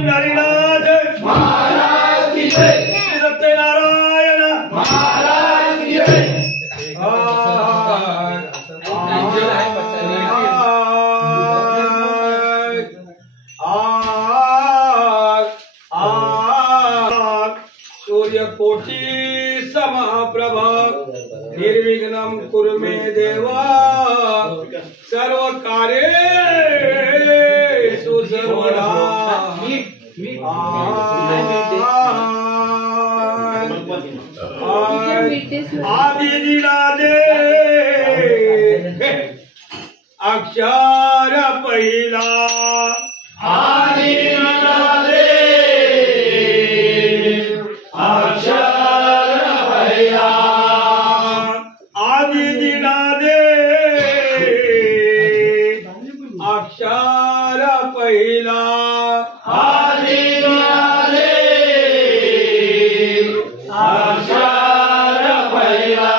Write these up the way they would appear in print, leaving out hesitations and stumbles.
पंढरीनाथ महाराज की जय, सत्यनारायण महाराज की जय। सूर्यकोटि समप्रभा निर्विघ्नं कुरु मे देवा सर्वकार्येषु सर्वदा। आदिनादे अक्षर पहिला आदिनादे अक्षर पहिला आदिनादे अक्षर पहिला आदिनादे अक्षर पहिला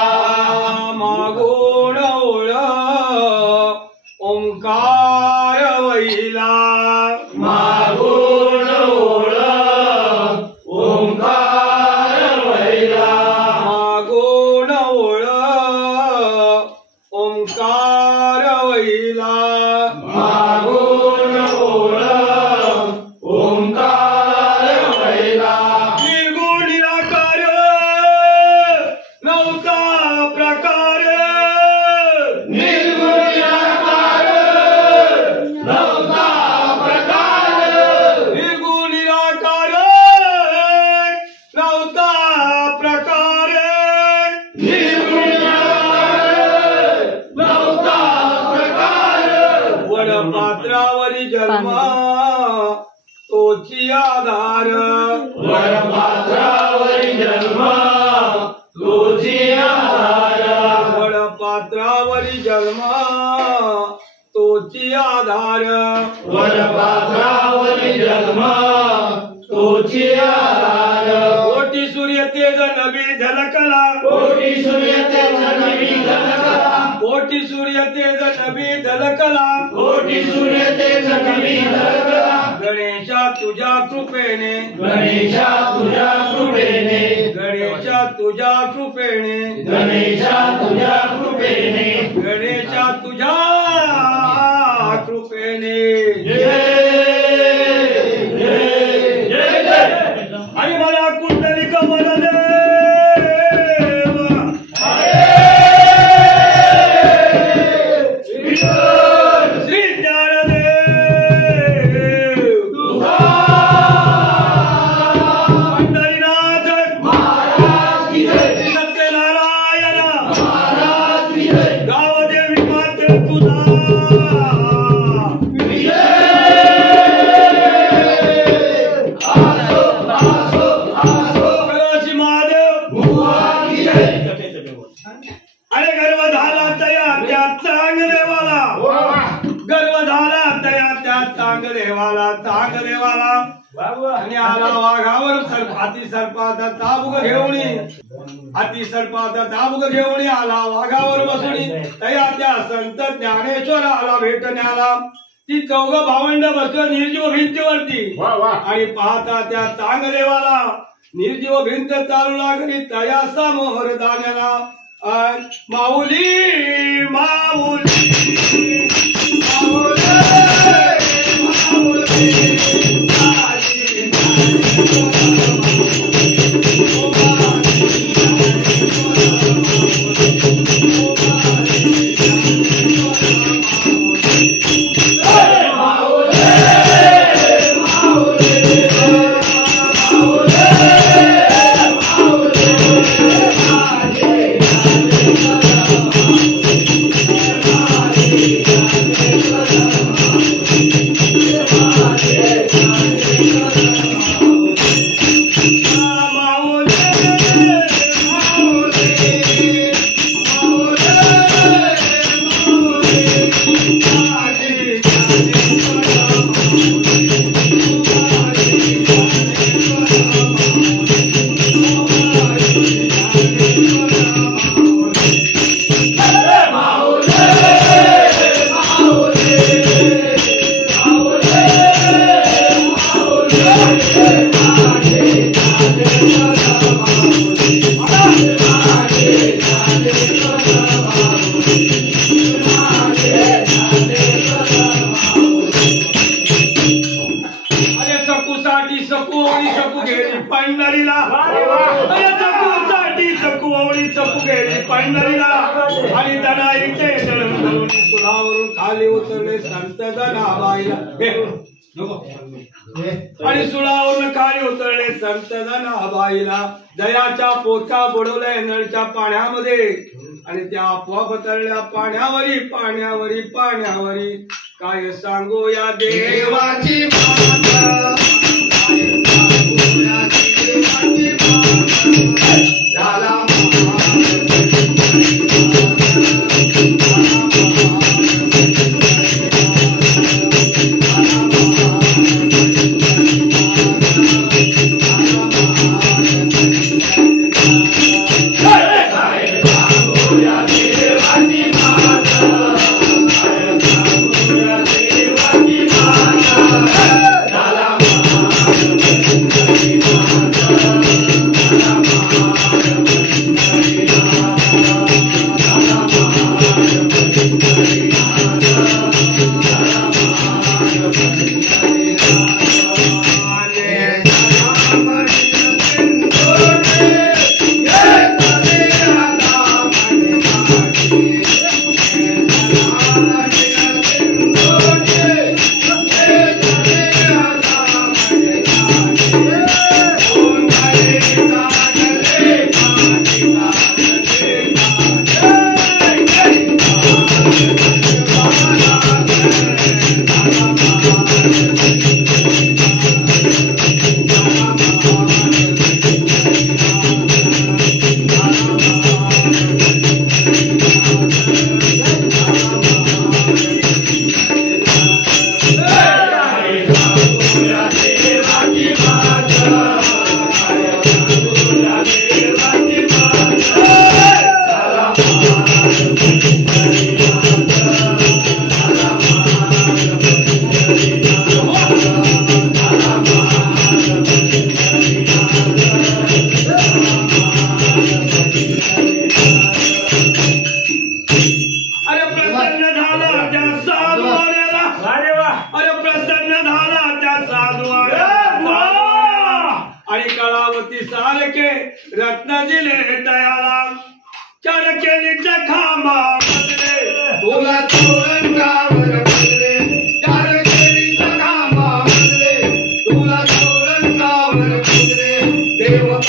मागोण ओळ ओंकार वैला मागोण ओळ ओंकार वैला मागोण ओळ ओंकार वैला मागोण ओळ ओंकार वैला निर्गुण निराकार नव्हता प्रकार निर्गुण निराकार नव्हता प्रकार निर्गुण निराकार नव्हता प्रकार निर्गुण निराकार नव्हता प्रकार वडपात्रावरी जन्मा तोची आधार वडपात्रावरी जन्मा तोची आधार वडपात्रावरी जन्मा तोची आधार वडपात्रावरी जन्मा तोची आधार कोटी सूर्य तेज नभी झलकला कोटी सूर्य तेज नभी झलकला कोटी सूर्य तेज नभी झलकला कोटी सूर्य तेज नभी झलकला गणेशा तुझ्या कृपेने गणेशा तुझ्या कृपेने गणेशा तुझ्या कृपेने गणेशा तुझ्या कृपेने गणेशा तुझ्या कृपेने जय जय जय जय आणि मला कुंडलिक वरदेव श्री ज्ञानदेव पंढरीनाथ महाराज की जय, सत्यनारायण महाराज की जय, गावदेवी माते तुझा अरे गर्व झाला तया त्या चांगदेवाला गर्व झाला तया त्या चांगदेवाला चांगदेवाला आणि आला वाघावर हाती सर्पाचा चाबूक घेऊन हाती सर्पाचा चाबूक घेऊन आला वाघावर बसून तया त्या संत ज्ञानेश्वराला भेटण्याला ती चौघ भावंड बसलं निर्जीव भिंतीवरती आणि पाहता त्या चांगदेवाला निर्जीव भिंत चालू लागली तया समोर दाण्याला माऊली माऊली माऊली Hare पंढरीला आणि दनाईचे दळण घालून सुलावरून खाली उतरले संत जनाबाईला आणि सुळावरून खाली उतरले संत जनाबाईला दयाच्या पोचा बुडवल्या नळच्या पाण्यामध्ये आणि त्या आपोआप तरल्या पाण्यावरी पाण्यावरी पाण्यावरी काय सांगू या देवाची रत्न दिले दयाला चरकेलीच्या खांबामध्ये तुला चौरंगावर बसले चरकेलीच्या खांबामध्ये तुला चौरंगावर बसले देव